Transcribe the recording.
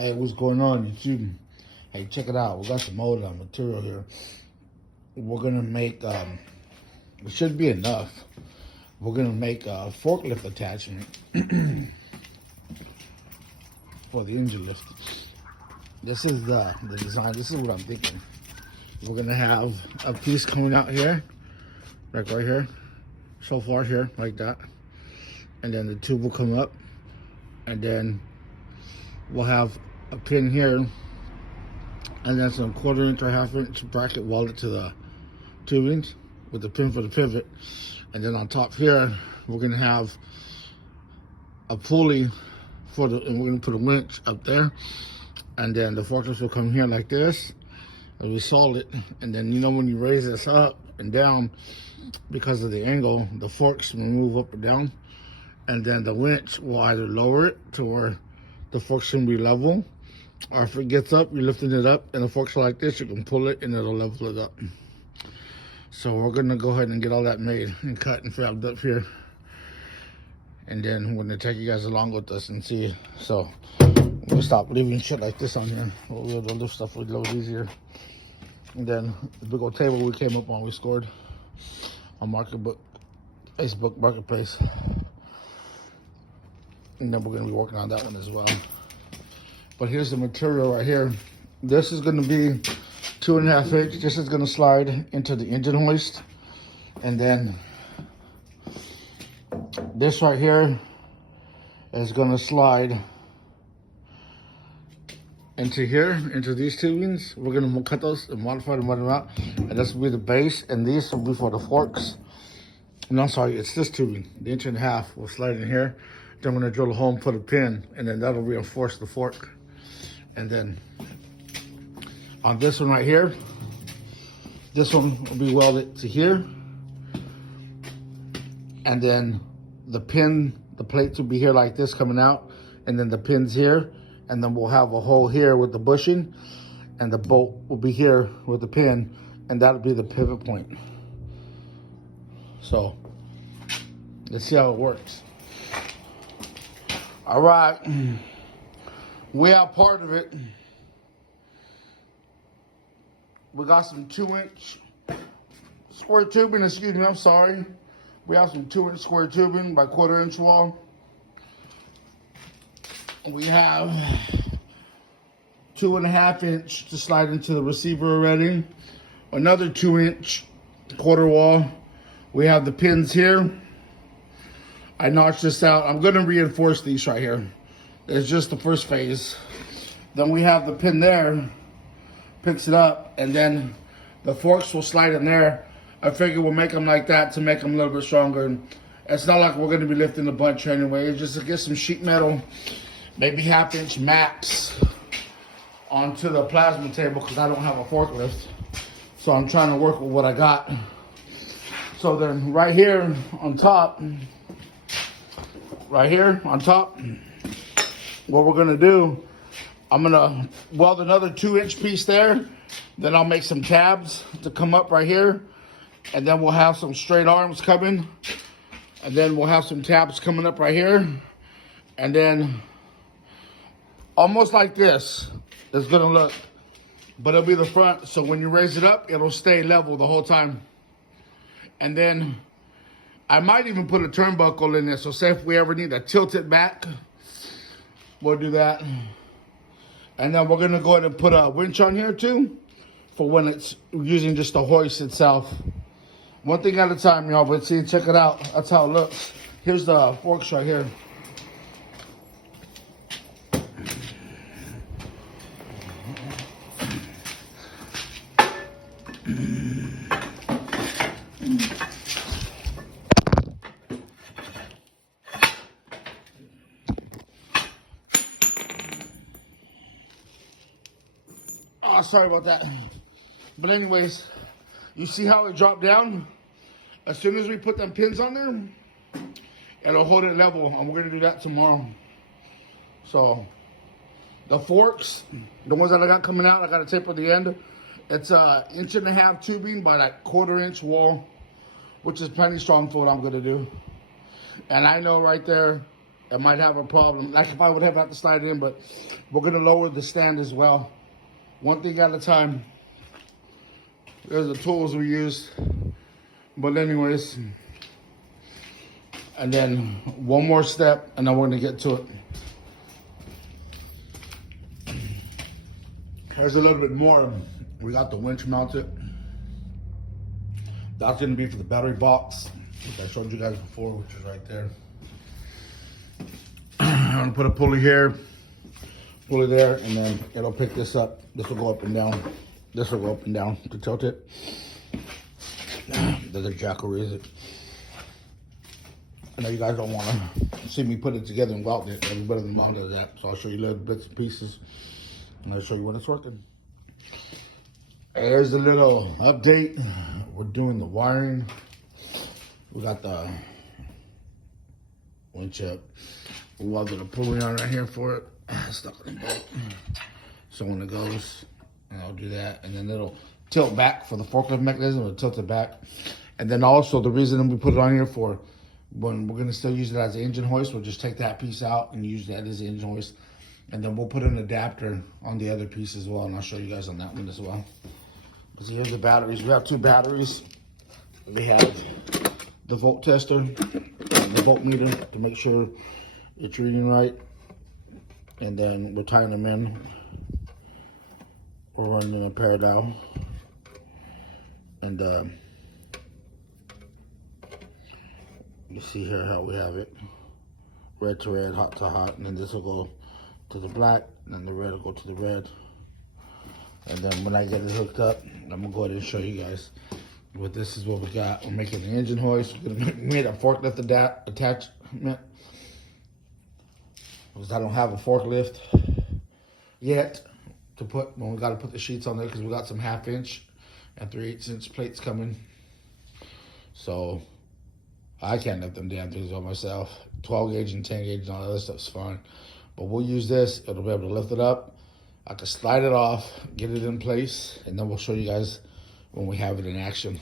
Hey, what's going on, YouTube? Hey, check it out. We got some molded material here. We're gonna make, it should be enough. We're gonna make a forklift attachment for the engine lift. This is the design. This is what I'm thinking. We're gonna have a piece coming out here, like right here, so far here, like that. And then the tube will come up, and then we'll have a pin here, and then some 1/4 inch or 1/2 inch bracket welded to the tubings with the pin for the pivot. And then on top here, we're gonna have a pulley and we're gonna put a winch up there. And then the forklift will come here like this, and we solid it. And then, you know, when you raise this up and down, because of the angle, the forks will move up or down. And then the winch will either lower it to where the forks can be level, or if it gets up, you're lifting it up and the forks are like this, you can pull it and it'll level it up. So we're gonna go ahead and get all that made and cut and fabbed up here. And then we're gonna take you guys along with us and see. So we'll stop leaving shit like this on here. We'll be able to lift stuff a little easier. And then the big old table we came up on, we scored on Facebook Marketplace. And then we're gonna be working on that one as well. But here's the material right here. This is gonna be 2.5 inch. This is gonna slide into the engine hoist. And then this right here is gonna slide into here, into these tubings. We're gonna cut those and modify them, run them out. And this will be the base, and these will be for the forks. No, sorry, it's this tubing. The 1.5 inch will slide in here. Then I'm gonna drill a hole and put a pin, and then that'll reinforce the fork. And then on this one right here, this one will be welded to here. And then the pin, the plates will be here like this coming out, and then the pin's here. And then we'll have a hole here with the bushing, and the bolt will be here with the pin, and that'll be the pivot point. So let's see how it works. All right, we have part of it. We got some 2-inch square tubing, excuse me, I'm sorry. We have some 2-inch square tubing by 1/4 inch wall. We have 2.5 inch to slide into the receiver already. Another 2-inch quarter wall. We have the pins here. I notched this out. I'm gonna reinforce these right here. It's just the first phase. Then we have the pin there, picks it up, and then the forks will slide in there. I figure we'll make them like that to make them a little bit stronger. It's not like we're gonna be lifting a bunch anyway. It's just to get some sheet metal, maybe 1/2 inch max, onto the plasma table, because I don't have a forklift. So I'm trying to work with what I got. So then right here on top, what we're gonna do, I'm gonna weld another 2-inch piece there. Then I'll make some tabs to come up right here. And then we'll have some straight arms coming. And then we'll have some tabs coming up right here. And then almost like this, it's gonna look. But it'll be the front, so when you raise it up, it'll stay level the whole time. And then I might even put a turnbuckle in there, so say if we ever need to tilt it back, we'll do that. And then we're gonna go ahead and put a winch on here too, for when it's using just the hoist itself. One thing at a time, y'all, but see, check it out. That's how it looks. Here's the forks right here. Oh, sorry about that. But anyways, you see how it dropped down? As soon as we put them pins on there, it'll hold it level, and we're gonna do that tomorrow. So the forks, the ones that I got coming out, I got a tape at the end. It's a 1.5 inch tubing by that 1/4 inch wall, which is plenty strong for what I'm gonna do. And I know right there, I might have a problem. Like if I would have had to slide it in, but we're gonna lower the stand as well. One thing at a time. There's the tools we use. But anyways, and then one more step, and then we're gonna get to it. Here's a little bit more. We got the winch mounted. That's gonna be for the battery box, which I showed you guys before, which is right there. I'm gonna put a pulley here, pulley there, and then it'll pick this up. This will go up and down. This will go up and down to tilt it. There's a jack will raise it. I know you guys don't want to see me put it together and weld it. It's better than welding that. So I'll show you little bits and pieces, and I'll show you when it's working. There's a little update. We're doing the wiring. We got the winch up. We welded a pulley on right here for it. Stuck in the bolt. So when it goes, and I'll do that, and then it'll tilt back for the forklift mechanism. It'll tilt it back. And then also the reason we put it on here for when we're gonna still use it as an engine hoist, we'll just take that piece out and use that as an engine hoist. And then we'll put an adapter on the other piece as well, and I'll show you guys on that one as well. So here's the batteries. We have 2 batteries. We have the volt tester, the voltmeter to make sure it's reading right. And then we're tying them in. We're running a parallel. And you see here how we have it. Red to red, hot to hot, and then this will go to the black, and then the red will go to the red. And then when I get it hooked up, I'm gonna go ahead and show you guys. But this is what we got. We're making an engine hoist. We're gonna make a forklift attachment. Because I don't have a forklift yet to put, when we gotta put the sheets on there, because we got some 1/2 inch and 3/8 inch plates coming. So I can't lift them damn things on myself. 12 gauge and 10 gauge and all that other stuff's fine. But we'll use this. It'll be able to lift it up. I can slide it off, get it in place, and then we'll show you guys when we have it in action.